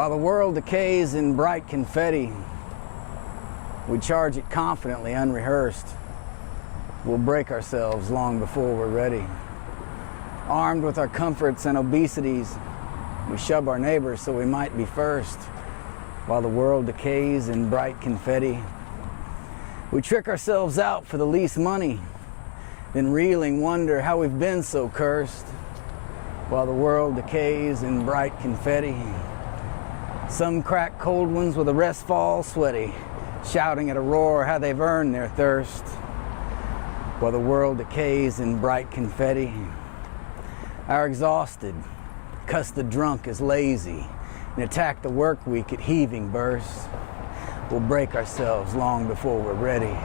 While the world decays in bright confetti, we charge it confidently, unrehearsed. We'll break ourselves long before we're ready. Armed with our comforts and obesities, we shove our neighbors so we might be first. While the world decays in bright confetti, we trick ourselves out for the least money, then reeling wonder how we've been so cursed. While the world decays in bright confetti, some crack cold ones with the rest fall sweaty, shouting at a roar how they've earned their thirst. While the world decays in bright confetti, our exhausted cuss the drunk as lazy and attack the work week at heaving bursts. We'll break ourselves long before we're ready,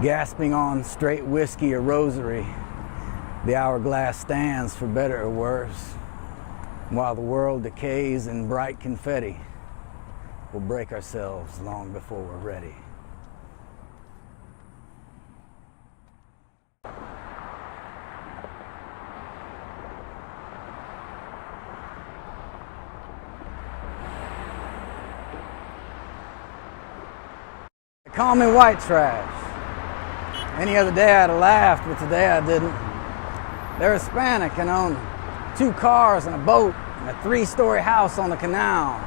gasping on straight whiskey or rosary. The hourglass stands for better or worse. While the world decays in bright confetti, we'll break ourselves long before we're ready. They call me white trash. Any other day I'd have laughed, but today I didn't. They're Hispanic and own 2 cars and a boat and a 3-story house on the canal.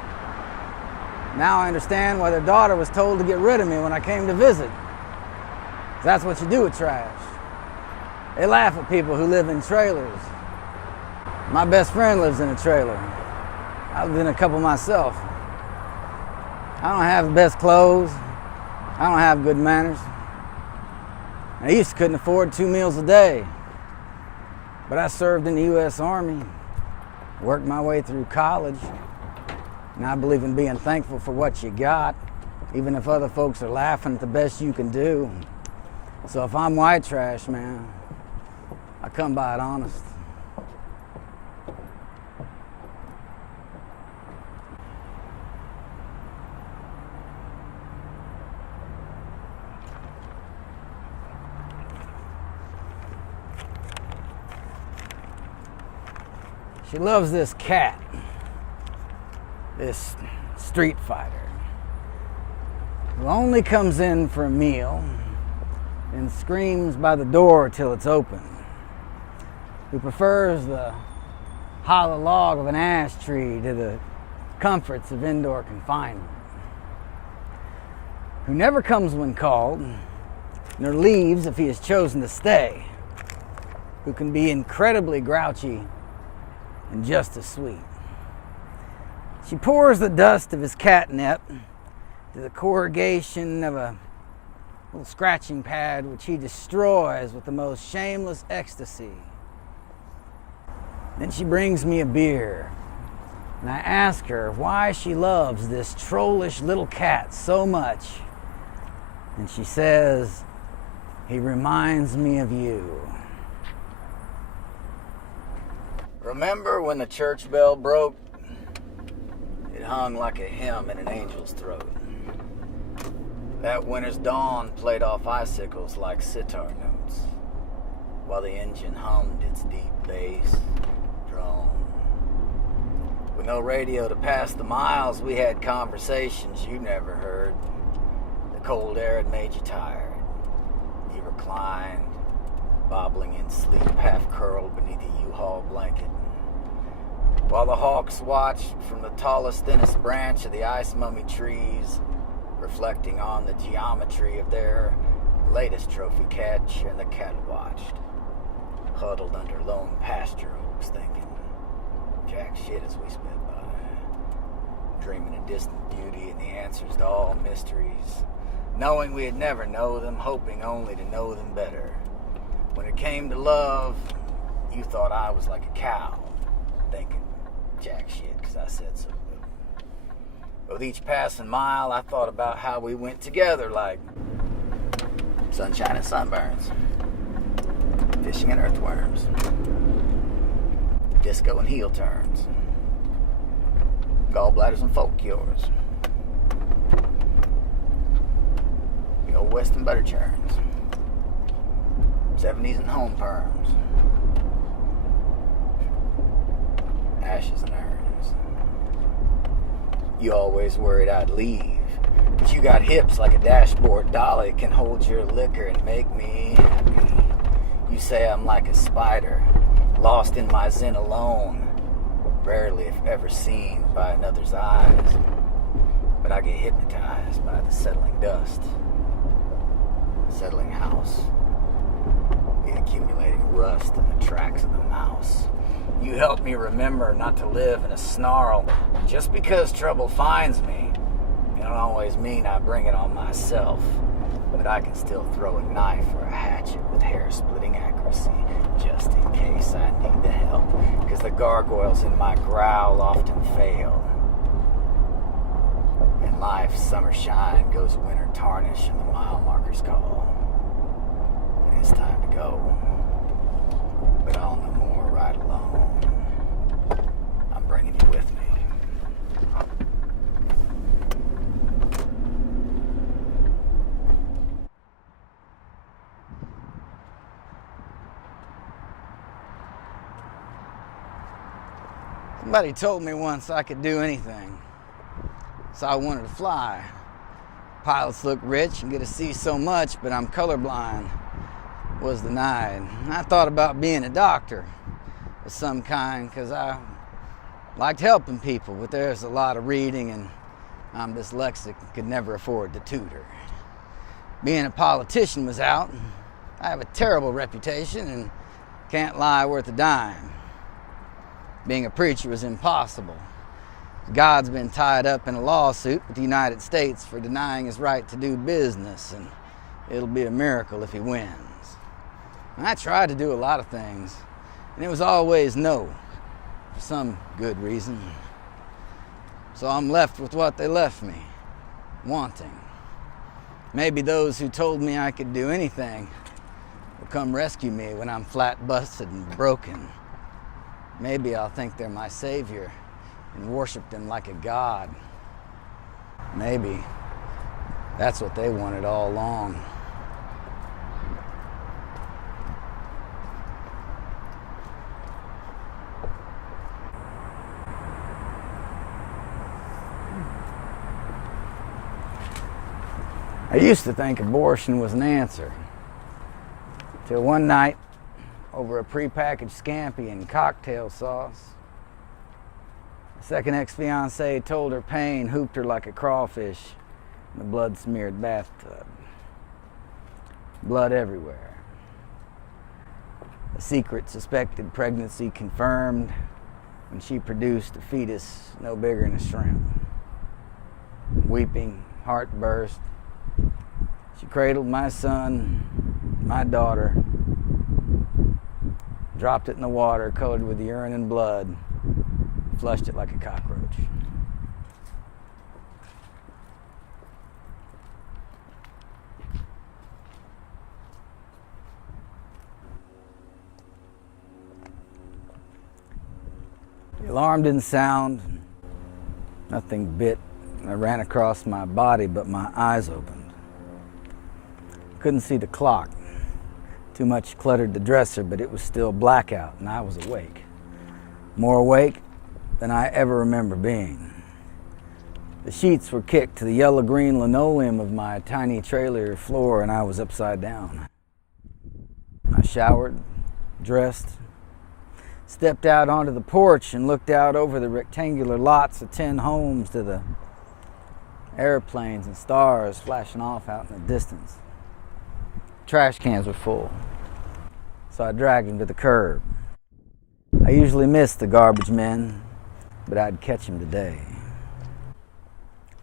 Now I understand why their daughter was told to get rid of me when I came to visit. That's what you do with trash. They laugh at people who live in trailers. My best friend lives in a trailer. I live in a couple myself. I don't have the best clothes. I don't have good manners. I used to couldn't afford 2 meals a day. But I served in the U.S. Army, worked my way through college, and I believe in being thankful for what you got, even if other folks are laughing at the best you can do. So if I'm white trash, man, I come by it honest. She loves this cat, this street fighter, who only comes in for a meal and screams by the door till it's open, who prefers the hollow log of an ash tree to the comforts of indoor confinement, who never comes when called, nor leaves if he has chosen to stay, who can be incredibly grouchy and just as sweet. She pours the dust of his catnip to the corrugation of a little scratching pad which he destroys with the most shameless ecstasy. Then she brings me a beer, and I ask her why she loves this trollish little cat so much. And she says, "He reminds me of you." Remember when the church bell broke? It hung like a hymn in an angel's throat. That winter's dawn played off icicles like sitar notes, while the engine hummed its deep bass drone. With no radio to pass the miles, we had conversations you never heard. The cold air had made you tired. You reclined, bobbling in sleep, half curled beneath a U-Haul blanket, while the hawks watched from the tallest, thinnest branch of the ice mummy trees, reflecting on the geometry of their latest trophy catch, and the cat watched, huddled under lone pasture oaks, thinking jack shit as we sped by, dreaming of distant beauty and the answers to all mysteries, knowing we'd never know them, hoping only to know them better. When it came to love, you thought I was like a cow, thinking jack shit because I said so. With each passing mile, I thought about how we went together like sunshine and sunburns, fishing and earthworms, disco and heel turns, gallbladders and folk cures, the old west and butter churns, 70s and home perms, ashes and urns, You always worried I'd leave. But you got hips like a dashboard dolly, can hold your liquor and make me happy. You say I'm like a spider, lost in my zen alone, rarely if ever seen by another's eyes. But I get hypnotized by the settling dust, settling house, the accumulating rust and the tracks of the mouse. You help me remember not to live in a snarl. Just because trouble finds me, it don't always mean I bring it on myself. But I can still throw a knife or a hatchet with hair-splitting accuracy, just in case I need the help, because the gargoyles in my growl often fail. In life's summer shine goes winter tarnish and the mile markers call. And it's time to go. But I'll no more ride alone. I'm bringing you with me. Somebody told me once I could do anything, so I wanted to fly. Pilots look rich and get to see so much, but I'm colorblind, was denied. I thought about being a doctor of some kind because I liked helping people, but there's a lot of reading and I'm dyslexic and could never afford to tutor. Being a politician was out. I have a terrible reputation and can't lie worth a dime. Being a preacher was impossible. God's been tied up in a lawsuit with the United States for denying his right to do business, and it'll be a miracle if he wins. And I tried to do a lot of things, and it was always no, for some good reason. So I'm left with what they left me, wanting. Maybe those who told me I could do anything will come rescue me when I'm flat busted and broken. Maybe I'll think they're my savior and worship them like a god. Maybe that's what they wanted all along. I used to think abortion was an answer, till one night, over a prepackaged scampi and cocktail sauce, the second ex-fiancée told her pain hooped her like a crawfish in a blood-smeared bathtub. Blood everywhere. A secret suspected pregnancy confirmed when she produced a fetus no bigger than a shrimp. Weeping, heart burst, she cradled my son, my daughter, dropped it in the water colored with urine and blood, flushed it like a cockroach. The alarm didn't sound, nothing bit. I ran across my body, but my eyes opened. Couldn't see the clock. Too much cluttered the dresser, but it was still blackout, and I was awake. More awake than I ever remember being. The sheets were kicked to the yellow-green linoleum of my tiny trailer floor, and I was upside down. I showered, dressed, stepped out onto the porch and looked out over the rectangular lots of 10 homes to the airplanes and stars flashing off out in the distance. Trash cans were full, so I dragged them to the curb. I usually miss the garbage men, but I'd catch them today.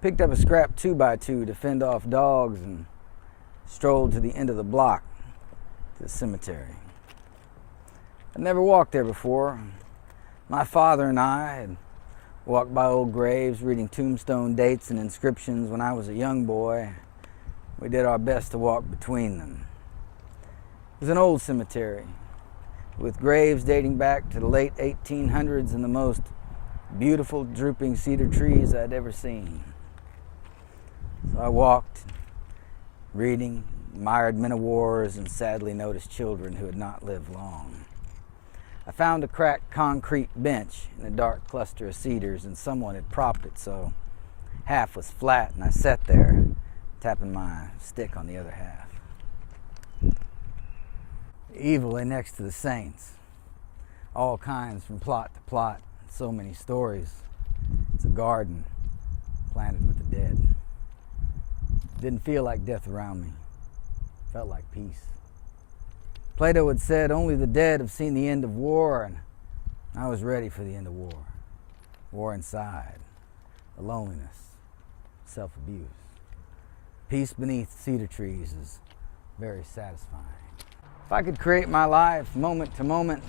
Picked up a scrap 2x2 to fend off dogs and strolled to the end of the block, to the cemetery. I'd never walked there before. My father and I had walked by old graves reading tombstone dates and inscriptions when I was a young boy. We did our best to walk between them. It was an old cemetery with graves dating back to the late 1800s and the most beautiful drooping cedar trees I'd ever seen. So I walked, reading, admired men of wars, and sadly noticed children who had not lived long. I found a cracked concrete bench in a dark cluster of cedars, and someone had propped it so half was flat, and I sat there, tapping my stick on the other half. The evil lay next to the saints, all kinds from plot to plot, so many stories. It's a garden planted with the dead. Didn't feel like death around me. Felt like peace. Plato had said only the dead have seen the end of war, and I was ready for the end of war. War inside, the loneliness, self-abuse. Peace beneath cedar trees is very satisfying. If I could create my life moment to moment,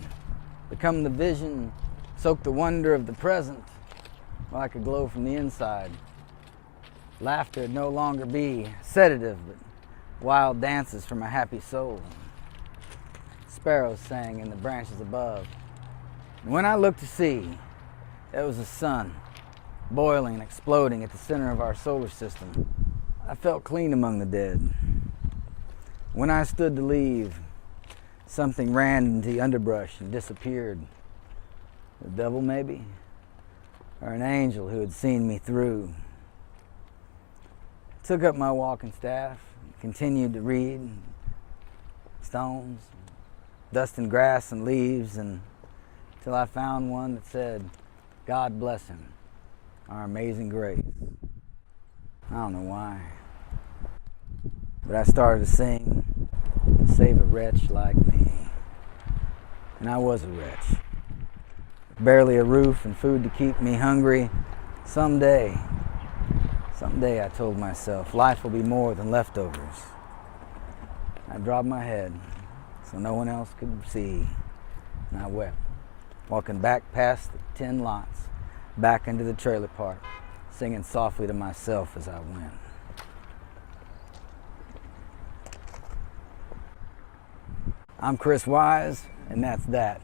become the vision, soak the wonder of the present, well, I could glow from the inside. Laughter would no longer be sedative, but wild dances from a happy soul. Sparrows sang in the branches above. And when I looked to see, there was the sun, boiling and exploding at the center of our solar system. I felt clean among the dead. When I stood to leave, something ran into the underbrush and disappeared. The devil, maybe? Or an angel who had seen me through. I took up my walking staff, continued to read stones, dust and grass and leaves, until I found one that said, God bless him, our amazing grace. I don't know why, but I started to sing, to save a wretch like me. And I was a wretch. Barely a roof and food to keep me hungry. Someday, I told myself, life will be more than leftovers. I dropped my head so no one else could see, and I wept, walking back past the 10 lots, back into the trailer park, singing softly to myself as I went. I'm Chris Wise, and that's that.